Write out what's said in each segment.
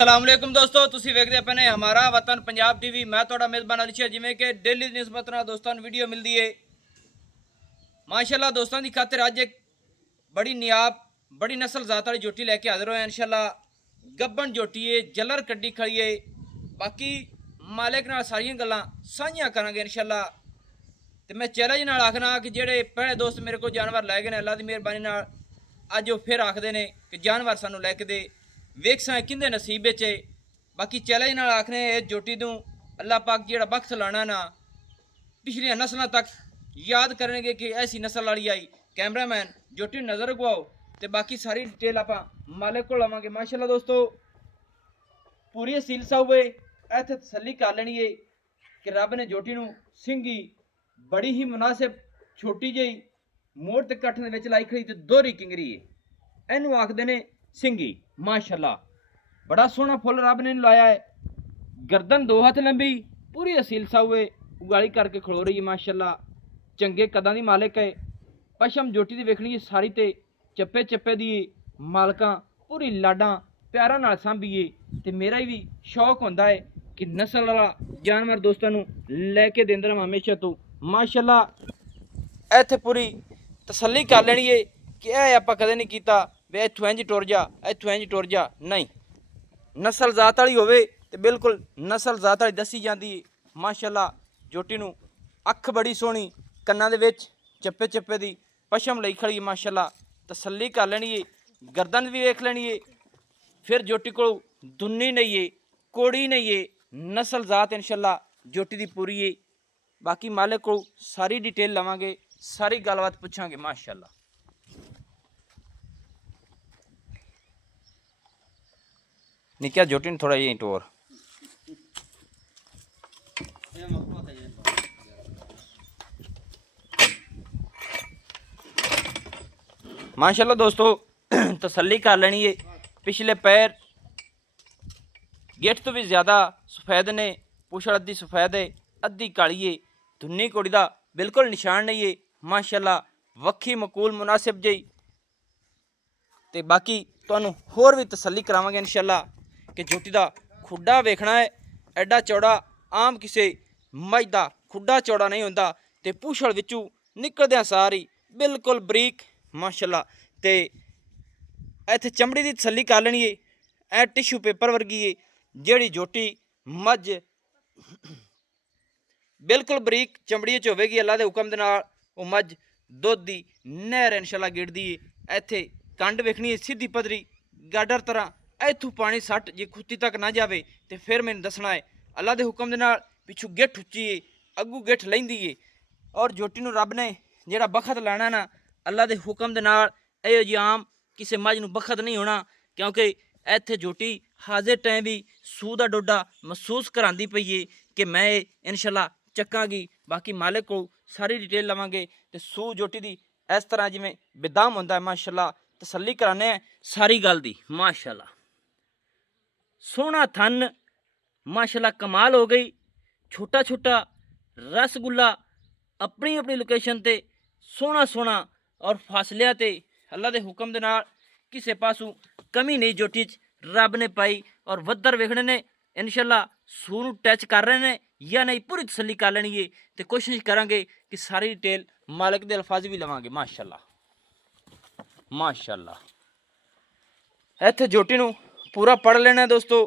अस्सलामुअलैकुम दोस्तों, ਤੁਸੀਂ ਵੇਖਦੇ ਪਏ ਨੇ ਹਮਾਰਾ ਵਤਨ ਪੰਜਾਬ ਟੀਵੀ। ਮੈਂ ਤੁਹਾਡਾ ਮੇਜ਼ਬਾਨ ਅਲੀ ਸ਼ੇਰ। ਜਿਵੇਂ ਕਿ ਡੇਲੀ ਦੀ ਨਿਸਬਤ ਨਾਲ ਦੋਸਤਾਂ ਨੂੰ ਵੀਡੀਓ ਮਿਲਦੀ ਏ, ਮਾਸ਼ਾਅੱਲਾ ਦੋਸਤਾਂ ਦੀ ਖਾਤਰ ਅੱਜ ਇੱਕ ਬੜੀ ਨਿਆਬ ਬੜੀ ਨਸਲ ਜ਼ਾਤ ਵਾਲੀ ਜੋਟੀ ਲੈ ਕੇ ਹਾਜ਼ਰ ਹੋਏ ਇਨਸ਼ਾਅੱਲਾ। ਗੱਬਣ ਜੋਟੀ ਏ, ਜਲਰ ਕੱਢੀ ਖੜੀ ਏ। ਬਾਕੀ ਮਾਲਿਕ ਨਾਲ ਸਾਰੀਆਂ ਗੱਲਾਂ ਸਾਂਝੀਆਂ ਕਰਾਂਗੇ ਇਨਸ਼ਾਅੱਲਾ। ਤੇ ਮੈਂ ਚੈਲੰਜ ਨਾਲ ਆਖਣਾ ਕਿ ਜਿਹੜੇ ਪਹਿਲੇ ਦੋਸਤ ਮੇਰੇ ਕੋਲ ਜਾਨਵਰ ਲੈ ਗਏ ਨੇ, ਅੱਲਾ ਦੀ ਮਿਹਰਬਾਨੀ ਨਾਲ ਅੱਜ ਉਹ ਫਿਰ ਆਖਦੇ ਨੇ ਕਿ ਜਾਨਵਰ ਸਾਨੂੰ ਲੈ ਕੇ ਦੇ। ਵੇਖਸਾਂ किंदे नसीब च। बाकी चैलेंज नाल आखने जोटी तू अल्लाह पाक जिहड़ा बख्त लाना ना पिछलियां नस्लों तक याद करेंगे कि ऐसी नस्ल वाली आई। कैमरामैन जोटी नज़र गवाओ तो बाकी सारी डिटेल आप मालिक को लवांगे। माशाअल्लाह दोस्तों पूरी असील साहब इत्थे तसल्ली कर लेनी है कि रब ने जोटी नू सिंगी बड़ी ही मुनासिब छोटी जी मोड़ ते कट्ठ दे विच लाई खड़ी ते दोहरी किंगरी है। इनू आखदे ने सिंगी। माशाअल्लाह बड़ा सोहना फुल रब ने लाया है। गर्दन 2 हथ लंबी पूरी असील साहू उगाली करके खड़ो रही है। माशाअल्लाह चंगे कदा दी मालिक है। पशम जोटी दी वेखनी है सारी ते चप्पे चप्पे दी मालकां पूरी लाडां प्यारा नाल सांभीए। ते मेरा भी शौक होंदा है कि नस्ल वाला जानवर दोस्तों नू लैके देंदा रहां हमेशा तो। माशाअल्लाह इत्थे पूरी तसल्ली कर लेनी है कि यह आपां कदे नहीं कीता वे इत्थों इंज टुर जा इत्थों इंज टुर जा। नहीं, नस्ल जात वाली होवे ते बिल्कुल नस्ल जात वाली दसी जाती है। माशाअल्लाह जोटी नू अख बड़ी सोहनी, कन्नां दे विच चप्पे चप्पे दी पशम लई खड़ी। माशाअल्लाह तसल्ली कर लेनी है, गर्दन भी वेख लेनी है। फिर जोटी को दुन्नी नहीं है, कोड़ी नहीं है, नस्ल जात इंशाअल्लाह जोटी दी पूरी है। बाकी मालिक को सारी डिटेल लवांगे, सारी गलबात पुछांगे। माशाअल्लाह निक्या जोटी ने थोड़ा ये टोर माशाअल्लाह दोस्तों तसल्ली कर लेनी है। पिछले पैर गेट तो भी ज़्यादा सफ़ेद ने, पुछड़ अद्धी सफ़ेद है अद्धी काली है। धुन्नी कुड़ी दा बिल्कुल निशान नहीं है। माशाअल्लाह वक्खी मकूल मुनासिब जी। ते बाकी तुहानू होर भी तसल्ली करावांगे इंशाअल्लाह कि जोटी दा खुड्डा वेखना है। एडा चौड़ा आम किसी मझ दा खुड्डा चौड़ा नहीं होंदा ते पूछड़ विचों निकलदियां सारी बिल्कुल बरीक। माशाअल्लाह ते इत्थे चमड़ी दी तसल्ली कर लेनी है। ए टिशू पेपर वर्गी है जिहड़ी जोटी मझ बिल्कुल बरीक चमड़ी च होवेगी। अल्लाह दे हुक्म दे नाल ओह मझ दुध दी नहर इंशाअल्लाह गिरदी है। इत्थे कंड वेखनी है सीधी पदरी गाडर तरह। इत्थों पानी सट जे खुत्ती तक ना जाए तो फिर मैंने दसना है। अल्लाह के हुक्म के नाल पिछू गिठ उच्ची है, अगू गिठ लैंदी है। और जोटी नू रब ने जिहड़ा बखत लाना ना अल्लाह के हुक्म के नाल इहो जी आम किसी मझ नू बखत नहीं होना। क्योंकि इत्थे जोटी हाजिर टाइम भी सूह दा डोडा महसूस करांदी पई है कि मैं इंशाअल्लाह चक्कांगी। बाकी मालिक को सारी डिटेल लवांगे तो सूह जोटी दी इस तरह जिवें बेदाम होंदा है। माशाअल्लाह तसल्ली कराने सारी गल दी। माशाअल्लाह सोहना थन माशाअल्लाह कमाल हो गई। छोटा छोटा रसगुल्ला अपनी अपनी लोकेशन ते सोहना सोहना और फासलिया ते अल्लाह के हुक्म दे नाल किसी पासों कमी नहीं जोटी च रब ने पाई। और वद्दर वेखने ने इंशाअल्लाह सूह नूं टच कर रहे हैं या नहीं पूरी तसल्ली कर लेनी है। तो कोशिश करांगे कि सारी डिटेल मालिक दे अल्फाज भी लवांगे। माशाअल्लाह माशाअल्लाह इत्थे जोटी नूं पूरा पढ़ लेना दोस्तों।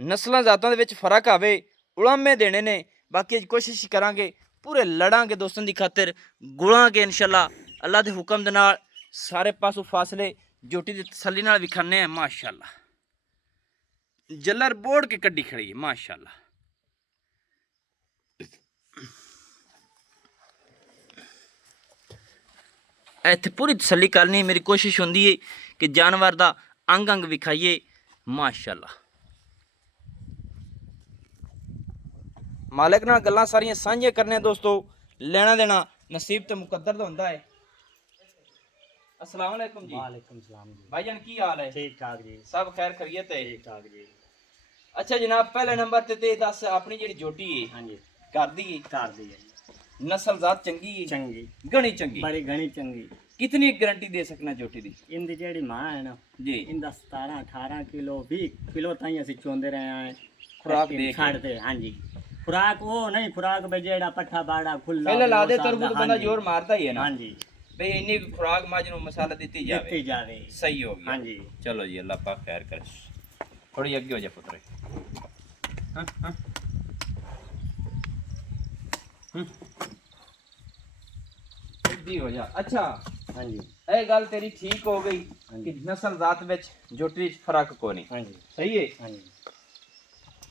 नस्लों जातों के फर्क आवे उलामे देने ने। बाकी अज कोशिश करांगे पूरे लड़ांगे दोस्तों की खातिर गुलांगे इंशाअल्लाह अल्लाह के हुक्म दे नाल। सारे पासों फासले जोटी की तसल्ली नाल विखाने हैं। माशाअल्लाह जलर बोड़ के कड्डी खड़ी है। माशाअल्लाह इत्थे पूरी तसल्ली करनी मेरी कोशिश होंदी है कि जानवर दा अंग अंग विखाइए। माशाअल्लाह मालिक नाल गल्लां सारियां सांझियां करने दोस्तों। लेना देना नसीब ते मुकद्दर दा हुंदा है। अस्सलाम वालेकुम जी। वालेकुम सलाम जी। भाईजान की हाल है? ठीक ठाक जी। सब खैर खैरियत है? ठीक ठाक जी। अच्छा जनाब पहले नंबर ते दस अपनी जेहड़ी जोटी है हाँ जी घर दी घर दी है जी। नस्ल जात चंगी है? चंगी घनी चंगी बड़ी घनी चंगी। कितनी गारंटी दे सकना झोटी दी? इनकी जेड़ी मां है ना जी इनका 17-18 किलो 20 किलो ताई ਅਸੀਂ ਚੋਂਦੇ ਰਹੇ ਆ खुराक दे के। ਛੱਡਦੇ ਹਾਂਜੀ खुराक वो नहीं खुराक बे जेड़ा पट्ठा बाड़ा खुला पहले ला दे वो तरबूज सादा, बंदा हाँ जी। जोर मारता ही है ना हाँ जी भाई इन्नी खुराक माज नु मसाला दी जावे ਦਿੱਤੀ ਜਾਵੇ सही हो गया हाँ जी चलो जी अल्लाह पाक खैर करे थोड़ी आगे हो जा पुत्र हाँ हाँ जी हो जा अच्छा हाँ जी ਇਹ ਗੱਲ ਤੇਰੀ ਠੀਕ ਹੋ ਗਈ ਹਾਂਜੀ। ਕਿ ਨਸਲ ਜ਼ਾਤ ਵਿੱਚ ਜੋਟੀ ਚ ਫਰਕ ਕੋਈ ਨਹੀਂ हाँ जी ਸਹੀ ਹੈ हाँ जी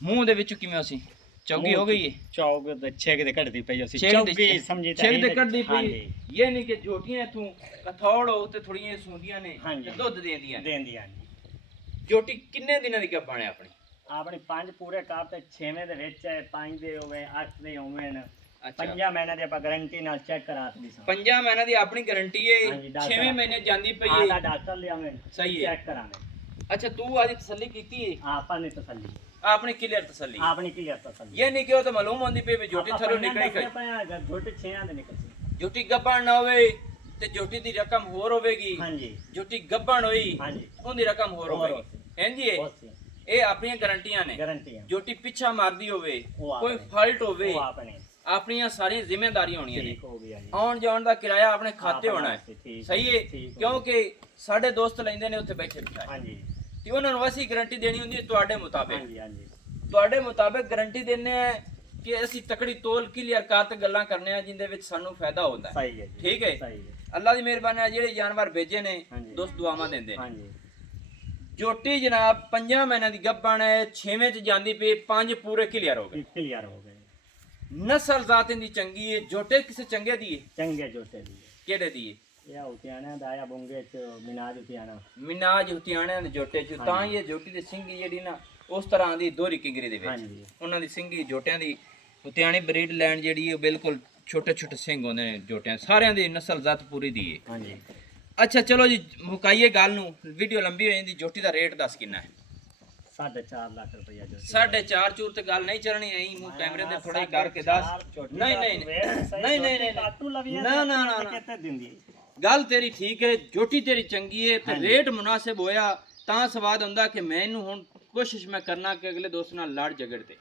ਮੂੰਹ ਦੇ ਵਿੱਚੋਂ ਕਿਵੇਂ ਅਸੀਂ ਚੌਗੀ ਹੋ ਗਈ ਹੈ ਚੌਕ ਦੇ ਛੇਕ ਦੇ ਕੱਢਦੀ ਪਈ ਅਸੀਂ ਛੇਕ ਦੇ- ਚੌਗੀ ਸਮਝੀ ਤਾਂ ਛੇਕ ਦੇ ਇਹ- ਕੱਢਦੀ हाँ ਪਈ जी ਇਹ ਨਹੀਂ ਕਿ ਜੋਟੀਆਂ ਇਥੋਂ ਕਥੌੜ ਹੋ ਤੇ ਥੋੜੀਆਂ ਸੁੰਦੀਆਂ ਨੇ ਹਾਂਜੀ। ਤੇ ਦੁੱਧ ਦੇਂਦੀਆਂ ਨੇ ਦੇਂਦੀ हाँ जी ਜੋਟੀ ਕਿੰਨੇ ਦਿਨਾਂ ਦੀ ਗੱਭਣ ਹੈ ਆਪਣੀ ਆਪਣੀ 5 ਪੂਰੇ ਕਾਪ ਤੇ 6ਵੇਂ ਦੇ ਵਿੱਚ ਹੈ 5 ਦੇ ਹੋਵੇ 8 ਦੇ ਹੋਵੇ ਅੱਛਾ 5 ਮਹੀਨੇ ਦੀ ਆਪਾਂ ਗਾਰੰਟੀ ਨਾਲ ਚੈੱਕ ਕਰਾ ਸਕਦੀ ਸਾਂ 5 ਮਹੀਨਿਆਂ ਦੀ ਆਪਣੀ ਗਾਰੰਟੀ ਹੈ ਹਾਂਜੀ, ਡਾਕਟਰ 6ਵੇਂ ਮਹੀਨੇ ਜਾਂਦੀ ਪਈ ਆਦਾ ਹੈ ਡਾਕਟਰ ਲਿਆਵੇਂ ਸਹੀ ਹੈ ਚੈੱਕ ਕਰਾਵੇਂ ਅੱਛਾ ਤੂੰ ਆਦੀ ਤਸੱਲੀ ਕੀਤੀ ਹੈ ਆਪਾਂ ਨੇ ਤਸੱਲੀ ਆਪਣੀ ਕਲੀਅਰ ਤਸੱਲੀ ਆਪਣੀ ਕਲੀਅਰ ਤਸੱਲੀ ਇਹ ਨਹੀਂ ਕਿ ਉਹ ਤਾਂ ਮਾਲੂਮ ਹੁੰਦੀ ਪਈ ਵੀ ਜੋਟੀ ਥੱਲੋਂ ਨਿਕਲੀ ਖਈ ਛੋਟੇ 6ਾਂ ਦੇ ਨਿਕਲ ਜੋਟੀ ਗੱਭਣ ਨਾ ਹੋਵੇ ਤੇ ਜੋਟੀ ਦੀ ਰਕਮ ਹੋਰ ਹੋਵੇਗੀ ਹਾਂਜੀ ਜੋਟੀ ਗੱਭਣ ਹੋਈ ਹਾਂਜੀ ਉਹਦੀ ਰਕਮ ਹੋਰ ਹੋਰ ਹੋਵੇਗੀ ਹਾਂਜੀ ਬਹੁਤ ਸੀ ਇਹ ਆਪਣੀਆਂ ਗਾਰੰਟੀਆਂ ਨੇ ਗਾਰੰਟੀ ਹੈ ਜੋਟੀ ਪਿੱਛਾ ਮਾਰਦੀ ਹੋਵੇ ਉਹ ਕੋਈ ਆਪਣੇ। ਫਾਲਟ ਹੋਵੇ ਉਹ ਆਪਣੇ ਆਪਣੀਆਂ ਸਾਰੀਆਂ ਜ਼ਿੰਮੇਵਾਰੀਆਂ ਹੋਣੀਆਂ ਨੇ ਠੀਕ ਹੋ ਗਿਆ ਜੀ ਆਉਣ ਜਾਣ ਦਾ ਕਿਰਾਇਆ ਆਪਣੇ ਖਾਤੇ ਆਪਣਾ ਹੋਣਾ ਹੈ ਠੀਕ, ਸਹੀ ਹੈ ਠੀਕ ਹੋ ਕਿਉਂਕਿ ਸਾਡੇ ਦੋਸਤ ਲੈਂਦੇ ਨੇ ਉੱਥੇ ਬੈਠੇ ਬਿਠਾਏ ਹਾਂਜੀ ਤੇ ਉਹਨਾਂ ਨੂੰ ਅਸੀਂ ਗਾਰੰਟੀ ਦੇਣੀ ਹੁੰਦੀ ਹੈ ਤੁਹਾਡੇ ਮੁਤਾਬਿਕ ਹਾਂਜੀ ਹਾਂਜੀ ਤੁਹਾਡੇ ਮੁਤਾਬਿਕ ਗਾਰੰਟੀ ਦਿੰਨੇ ਆ ਕਿ ਅਸੀਂ ਤਕੜੀ ਤੋਲ ਕਲੀਅਰ ਕਰ ਤੇ ਗੱਲਾਂ ਕਰਨੇ ਆ ਜਿੰਦੇ ਵਿੱਚ ਸਾਨੂੰ ਫਾਇਦਾ ਹੁੰਦਾ ਹੈ ਸਹੀ ਹੈ ਜੀ ਠੀਕ ਹੈ ਸਹੀ ਹੈ ਅੱਲਾ ਦੀ ਮਿਹਰਬਾਨੀ ਨਾਲ ਜਿਹੜੇ ਜਾਨਵਰ ਭੇਜੇ ਨੇ ਹਾਂਜੀ। ਦੋਸਤ ਦੁਆਵਾਂ ਦਿੰਦੇ ਨੇ ਹਾਂਜੀ ਜੋਟੀ ਜਨਾਬ 5 ਮਹੀਨਿਆਂ ਦੀ ਗੱਭਣ ਹੈ 6ਵੇਂ ਚ ਜਾਂਦੀ ਪਈ 5 ਪੂਰੇ ਕਲੀਅਰ ਹੋ ਗਏ ਕਲੀਅਰ ਹੋ ਗਏ ਨਸਲ ਜ਼ਾਤ ਦੀ ਚੰਗੀ ਹੈ ਜੋਟੇ ਕਿਸੇ ਚੰਗੇ ਦੀ ਹੈ ਚੰਗੇ ਜੋਟੇ ਦੀ ਕਿਹੜੇ ਦੀ ਹੈ ਇਹ ਉਤਿਆਣਾ ਦਾਇਆ ਬੁੰਗੇ ਚ ਮਿਨਾਜ ਉਤਿਆਣਾ ਮਿਨਾਜ ਹੁਤਿਆਣਿਆਂ ਦੇ ਜੋਟੇ ਚ ਤਾਂ ਹੀ ਇਹ ਜੋਟੀ ਦੀ ਸਿੰਗੀ ਜਿਹੜੀ ਨਾ ਉਸ ਤਰ੍ਹਾਂ ਦੀ ਦੋਹਰੀ ਕਿੰਗਰੀ ਦੇ ਵਿੱਚ ਹਾਂਜੀ ਉਹਨਾਂ ਦੀ ਸਿੰਗੀ ਜੋਟਿਆਂ ਦੀ ਹੁਤਿਆਣੀ ਬਰੀਡ ਲੈਂਡ ਜਿਹੜੀ ਹੈ ਉਹ ਬਿਲਕੁਲ ਛੋਟੇ ਛੋਟੇ ਸਿੰਘ ਹੁੰਦੇ ਨੇ ਜੋਟਿਆਂ ਸਾਰਿਆਂ ਦੀ ਨਸਲ ਜ਼ਾਤ ਪੂਰੀ ਦੀ ਹੈ ਹਾਂਜੀ ਅੱਛਾ ਚਲੋ ਜੀ ਮੁਕਾਈਏ ਗੱਲ ਨੂੰ ਵੀਡੀਓ ਲੰਬੀ ਹੋ ਜਾਂਦੀ ਜੋਟੀ ਦਾ ਰੇਟ ਦੱਸ ਕਿੰਨਾ ਹੈ 4.5 ਲੱਖ ਰੁਪਇਆ ਜੋ 4.5 ਚੂਰ ਤੇ ਗੱਲ ਨਹੀਂ ਚੱਲਣੀ ਐਂ ਮੂੰਹ ਕੈਮਰੇ ਦੇ ਥੋੜਾ ਕਰਕੇ ਦੱਸ ਨਹੀਂ ਨਹੀਂ ਨਹੀਂ ਨਹੀਂ ਨਹੀਂ ਕਾਟੂ ਲਵੀਆਂ ਨਾ ਨਾ ਨਾ ਨਾ ਕਿਤੇ ਦਿੰਦੀ ਗੱਲ ਤੇਰੀ ਠੀਕ ਹੈ ਜੋਟੀ ਤੇਰੀ ਚੰਗੀ ਹੈ ਤੇ ਹਾਂਜੀ। ਰੇਟ ਮੁਨਾਸਿਬ ਹੋਇਆ ਤਾਂ ਸਵਾਦ ਹੁੰਦਾ ਕਿ ਮੈਨੂੰ ਹੁਣ ਕੋਸ਼ਿਸ਼ ਮੈਂ ਕਰਨਾ ਕਿ ਅਗਲੇ ਦੋਸਤ ਨਾਲ ਲੜ ਝਗੜ ਤੇ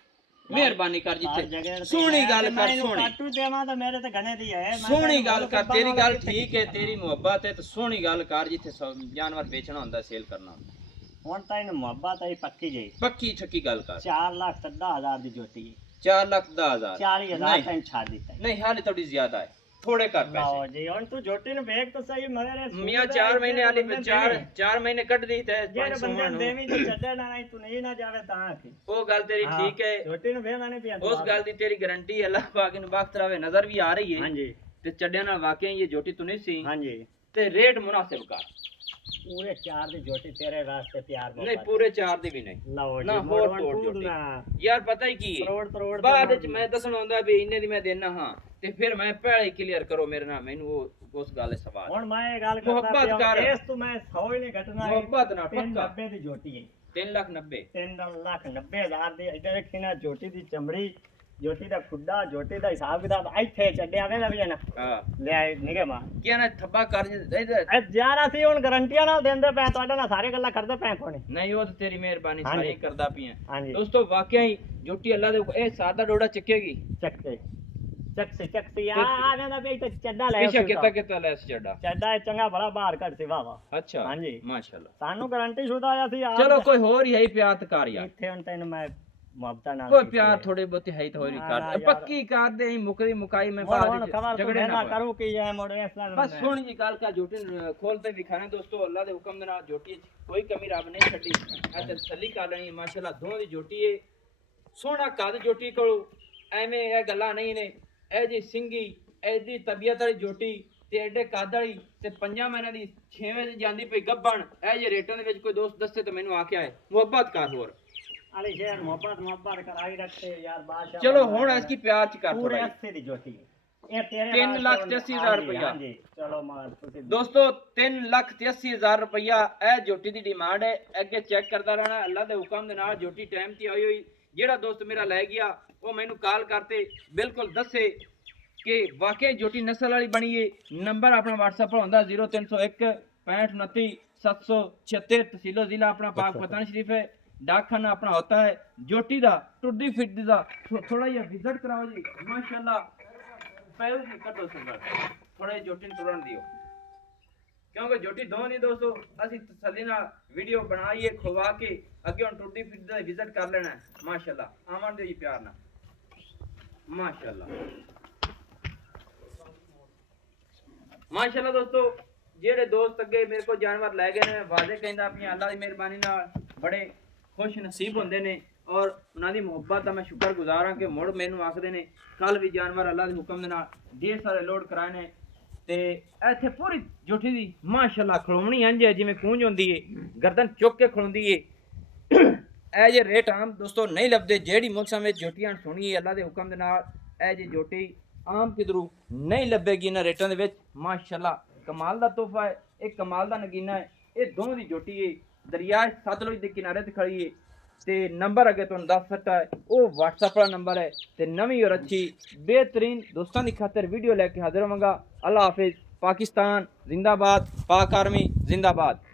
ਮਿਹਰਬਾਨੀ ਕਰ ਜਿੱਥੇ ਸੋਹਣੀ ਗੱਲ ਕਰ ਸੋਹਣੀ ਕਾਟੂ ਦੇਵਾਂ ਤਾਂ ਮੇਰੇ ਤੇ ਗਣੇ ਦੀ ਹੈ ਸੋਹਣੀ ਗੱਲ ਕਰ ਤੇਰੀ ਗੱਲ ਠੀਕ ਹੈ ਤੇਰੀ ਮੁਹੱਬਤ ਹੈ ਤੇ ਸੋਹਣੀ ਗੱਲ ਕਰ ਜਿੱਥੇ ਜਾਨਵਰ ਵੇਚਣਾ ਹੁੰਦਾ ਸੇਲ ਕਰਨਾ ਹੁੰਦਾ ਹੁਣ ਤਾਂ ਇਹਨੂੰ ਮੁਹੱਬਤ ਆਈ ਪੱਕੀ ਜਈ ਪੱਕੀ ਠੱਕੀ ਗੱਲ ਕਰ 4,10,000 ਦੀ ਜੋਟੀ 4,10,000 40,000 ਤੈਨੂੰ ਛੱਡ ਦਿੱਤਾ ਨਹੀਂ ਹਾਲੇ ਥੋੜੀ ਜ਼ਿਆਦਾ ਹੈ ਥੋੜੇ ਕਰ ਲਓ ਪੈਸੇ ਜੀ ਹੁਣ ਤੂੰ ਜੋਟੀ ਨੂੰ ਵੇਖ ਤਾਂ ਸਹੀ ਮੇਰੇ ਮੀਆਂ 4 ਮਹੀਨੇ ਵਾਲੀ 4 ਮਹੀਨੇ ਕੱਢਦੀ ਤੇ ਜਿਹੜੇ 500 ਬੰਦੇ ਨੂੰ ਦੇਵੀ ਤੇ ਛੱਡੇ ਨਾ ਨਹੀਂ ਤੂੰ ਨਹੀਂ ਨਾ ਜਾਵੇ ਤਾਂ ਕੀ ਉਹ ਗੱਲ ਤੇਰੀ ਠੀਕ ਹੈ ਜੋਟੀ ਨੂੰ ਵੇਖਣਾ ਨਹੀਂ ਪਿਆ ਉਸ ਗੱਲ ਦੀ ਤੇਰੀ ਗਾਰੰਟੀ ਅੱਲਾਹ ਪਾਕ ਨੂੰ ਬਖਤ ਰਵੇ ਨਜ਼ਰ ਵੀ ਆ ਰਹੀ ਹੈ ਹਾਂਜੀ ਤੇ ਚੱਡਿਆਂ ਨਾਲ ਵਾਕਿਆ ਇਹ ਜੋਟੀ ਤੂੰ ਨਹੀਂ ਸੀ ਹਾਂਜੀ ਤੇ ਰੇਟ ਮੁਨਾਸਿਬ ਕਰ ਪੂਰੇ 4 ਦੀ ਜੋਟੀ ਤੇਰੇ ਵਾਸਤੇ ਪਿਆਰ ਨਹੀਂ ਪੂਰੇ 4 ਦੀ ਵੀ ਨਹੀਂ ਲਓ ਨਾ ਜੀ ਹੋਰ ਮੋੜ ਤੋੜ ਤੂੰ ਜੋਟੀ ਨਾ ਯਾਰ ਪਤਾ ਹੀ ਕੀ ਹੈ ਕਰੋੜ ਬਾਅਦ ਵਿੱਚ ਮੈਂ ਦੱਸਣਾ ਹੁੰਦਾ ਵੀ ਇੰਨੇ ਦੀ ਮੈਂ ਦੇਣਾ ਹਾਂ ਤੇ ਫਿਰ ਮੈਂ ਪਹਿਲੇ ਕਲੀਅਰ ਕਰੋ ਮੇਰੇ ਨਾਲ ਮੈਨੂੰ ਉਹ ਉਸ ਗੱਲ ਦਾ ਸਵਾਲ ਹੁਣ ਮੈਂ ਇਹ ਗੱਲ ਮੁਹੱਬਤ ਕਰਦਾ ਕਰ। ਪਿਆ ਇਸ ਤੋਂ ਮੈਂ 100 ਹੀ ਨਹੀਂ ਘਟਣਾ ਮੁਹੱਬਤ ਨਾਲ ਪੱਕਾ 90 ਦੀ ਜੋਟੀ ਹੈ 3,90,000 3,90,000 ਦੀ ਇੱਧਰ ਰੱਖੀ ਨਾ ਜੋਟੀ ਦੀ ਚਮੜੀ ਜੋਟੀ ਦਾ ਖੁੱਡਾ ਜੋਟੀ ਦਾ ਹਿਸਾਬ ਕਿਤਾਬ ਇੱਥੇ ਛੱਡਿਆ ਵੇ ਨਾ ਵੀ ਨਾ ਹਾਂ ਲੈ ਆਏ ਨਿਗੇ ਮਾਂ ਕੀ ਨਾ ਥੱਬਾ ਕਰ ਇਧਰ ਇਹ ਯਾਰ ਅਸੀਂ ਹੁਣ ਗਰੰਟੀਆਂ ਨਾਲ ਦਿੰਦੇ ਪਏ ਤੁਹਾਡੇ ਨਾਲ ਸਾਰੇ ਗੱਲਾਂ ਕਰਦੇ ਪਏ ਕੋਣੇ ਨਹੀਂ ਉਹ ਤਾਂ ਤੇਰੀ ਮਿਹਰਬਾਨੀ ਹਾਂਜੀ। ਸਾਰੀ ਕਰਦਾ ਪਈਆਂ ਹਾਂਜੀ ਦੋਸਤੋ ਵਾਕਿਆ ਹੀ ਜੋਟੀ ਅੱਲਾ ਦੇ ਇਹ ਸਾਦਾ ਡੋੜਾ ਚੱਕੇਗੀ ਚੱਕਸੀ ਆ ਨਾ ਵੀ ਇੱਥੇ ਚੱਡਾ ਲੈ ਪਿੱਛੇ ਕਿਤਾ ਲੈ ਚੱਡਾ ਚੱਡਾ ਇਹ ਚੰਗਾ ਬੜਾ ਬਾਹਰ ਕੱਢ ਸੀ ਵਾਹ ਵਾਹ ਅੱਛਾ ਹਾਂਜੀ। ਮਾਸ਼ਾਅੱਲਾ ਸਾਨੂੰ ਗਾਰੰਟੀ ਸ਼ੁਦਾ ਆਇਆ ਸੀ ਆਪ ਚਲੋ ਕੋਈ ਹੋਰ ਹੀ ਹੈ ਪਿਆਰ ਤੇ ਕਰ ਯਾਰ ਇੱਥੇ ਹੁਣ ਤੈਨੂੰ ਮੈਂ ਮੁਹੱਬਤਾਂ ਨਾਲ ਕੋਈ ਕੀਤੀ ਪਿਆਰ ਹੈ। ਥੋੜੇ ਬਹੁਤੇ ਹੈ ਤਾਂ ਹੋਰ ਹੀ ਨਾ, ਕਰ ਯਾਰ। ਪੱਕੀ ਕਰ ਦੇ ਮੁਕਦੀ ਮੁਕਾਈ ਮੈਂ ਹੁਣ ਬਾਅਦ ਖਬਰ ਵਿੱਚ ਤੂੰ ਝਗੜੇ ਨਾ ਨਾ ਕਰੂ ਕੀ ਹੈ ਮੋੜ ਇਸ ਨਾਲ ਬਸ ਸੁਣ ਜੀ ਗੱਲ ਕਾ ਜੋਟੀ ਖੋਲ ਤੇ ਵਿਖਾਣਾ ਦੋਸਤੋ ਅੱਲਾ ਦੇ ਹੁਕਮ ਦੇ ਨਾਲ ਜੋਟੀ ਚ ਕੋਈ ਕਮੀ ਰੱਬ ਨਹੀਂ ਛੱਡੀ ਐ ਤੇ ਤਸੱਲੀ ਕਰ ਲੈਣੀ ਮਾਸ਼ਾਅੱਲਾ ਦੋਹਾਂ ਦੀ ਜੋਟੀ ਏ ਸੋਹਣਾ ਕੱਦ ਜੋਟੀ ਕੋਲ ਐਵੇਂ ਇਹ ਗੱਲਾਂ ਨਹੀਂ ਨੇ ਇਹ ਜੀ ਸਿੰਗੀ ਐਦੀ ਤਬੀਅਤ ਵਾਲੀ ਜੋਟੀ ਤੇ ਐਡੇ ਕੱਦ ਵਾਲੀ ਤੇ 5 ਮਹੀਨਿਆਂ ਦੀ 6ਵੇਂ ਚ ਜਾਂਦੀ ਪਈ ਗੱਭਣ ਇਹ ਜੇ ਰੇਟਾਂ ਦੇ ਵਿੱਚ ਕੋਈ ਦੋਸਤ ਦੱਸੇ ਤਾਂ ਮੈਨੂੰ ਆ ਕੇ ਆਏ ਮੁਹੱਬਤ ਕਰ ਹੋਰ ਅਲੀ ਸ਼ੇਰ ਮੁਹੱਬਤ ਕਰਾਈ ਰੱਖੇ ਯਾਰ ਬਾਦਸ਼ਾਹ ਚਲੋ ਹੁਣ ਇਸ ਕੀ ਪਿਆਰ ਚ ਕਰ ਪੂਰੇ ਥੋੜਾ 80 ਦੀ ਜੋਟੀ ਇਹ ਤੇਰੇ 3,83,000 ਰੁਪਇਆ। ਹਾਂਜੀ ਚਲੋ ਮਾਰ ਤੁਸੀਂ ਦੋਸਤੋ 3,83,000 ਰੁਪਇਆ ਇਹ ਜੋਟੀ ਦੀ ਡਿਮਾਂਡ ਹੈ ਅੱਗੇ ਚੈੱਕ ਕਰਦਾ ਰਹਿਣਾ ਅੱਲਾ ਦੇ ਹੁਕਮ ਦੇ ਨਾਲ ਜੋਟੀ ਟਾਈਮ ਤੇ ਆਈ ਹੋਈ ਜਿਹੜਾ ਦੋਸਤ ਮੇਰਾ ਲੈ ਗਿਆ ਉਹ ਮੈਨੂੰ ਕਾਲ ਕਰਤੇ ਬਿਲਕੁਲ ਦੱਸੇ ਕਿ ਵਾਕਈ ਜੋਟੀ ਨਸਲ ਵਾਲੀ ਬਣੀ ਹੈ। ਨੰਬਰ ਆਪਣਾ WhatsApp पर ਹੁੰਦਾ 0301 6529 776 तहसीलो जिला अपना पाक पतन शरीफ है। डाकखाना अपना होता है जोटी दा टुड्डी फिट दा थोड़ा जिहा विजिट कराओ जी माशाल्लाह। पैर जी कटो सरदार थोड़ा जोटी तुरन दियो क्योंकि जोटी दो नहीं दोस्तों असि तसल्ली नाल वीडियो बनाइए खुवा के अगे हुन टुड्डी फिट दा विजिट कर लेना है माशाल्लाह। आवन दे जी प्यार नाल माशाल्लाह माशाल्लाह। दोस्तों ਜਿਹੜੇ ਦੋਸਤ ਅੱਗੇ ਮੇਰੇ ਕੋਲ ਜਾਨਵਰ ਲੈ ਗਏ ਨੇ ਵਾਅਦੇ ਕਹਿੰਦਾ ਆਪਣੀ ਅੱਲਾ ਦੀ ਮਿਹਰਬਾਨੀ ਨਾਲ ਬੜੇ ਖੁਸ਼ ਨਸੀਬ ਹੁੰਦੇ ਨੇ ਔਰ ਉਹਨਾਂ ਦੀ ਮੁਹੱਬਤ ਦਾ ਮੈਂ ਸ਼ੁਕਰਗੁਜ਼ਾਰ ਹਾਂ ਕਿ ਮੁੜ ਮੈਨੂੰ ਆਖਦੇ ਨੇ ਕੱਲ ਵੀ ਜਾਨਵਰ ਅੱਲਾ ਦੇ ਹੁਕਮ ਦੇ ਨਾਲ ਢੇਰ ਸਾਰੇ ਲੋਡ ਕਰਾਏ ਨੇ ਤੇ ਇੱਥੇ ਪੂਰੀ ਜੋਠੀ ਦੀ ਮਾਸ਼ਾਅੱਲਾ ਖਲੋਮਣੀ ਇੰਜ ਹੈ ਜਿਵੇਂ ਕੂੰਜ ਹੁੰਦੀ ਏ ਗਰਦਨ ਚੁੱਕ ਕੇ ਖਲੋਂਦੀ ਏ। ਇਹ ਜੇ ਰੇਟ ਆਮ ਦੋਸਤੋ ਨਹੀਂ ਲੱਭਦੇ ਜਿਹੜੀ ਮੁਲਕਾਂ ਵਿੱਚ ਜੋਟੀਆਂ ਸੁਣੀ ਅੱਲਾ ਦੇ ਹੁਕਮ ਦੇ ਨਾਲ ਇਹ ਜੇ ਜੋਟੀ ਆਮ ਕਿਧਰੂ ਨਹੀਂ ਲੱਭੇਗੀ ਇਹਨਾਂ ਰੇਟਾਂ ਦੇ ਵਿੱਚ ਮਾਸ਼ਾਅੱਲਾ। कमाल दा तोहफा है एक कमाल दा नगीना है ये दोनों दी जोटी है दरिया सतलुज के किनारे ते खड़ी है ते नंबर अगे तुहानू दस सकता है वो WhatsApp वाला नंबर है ते नवी और अच्छी बेहतरीन दोस्तों की खातिर वीडियो लेके हाजिर होवांगा। अल्लाह हाफिज। पाकिस्तान जिंदाबाद, पाक आर्मी जिंदाबाद।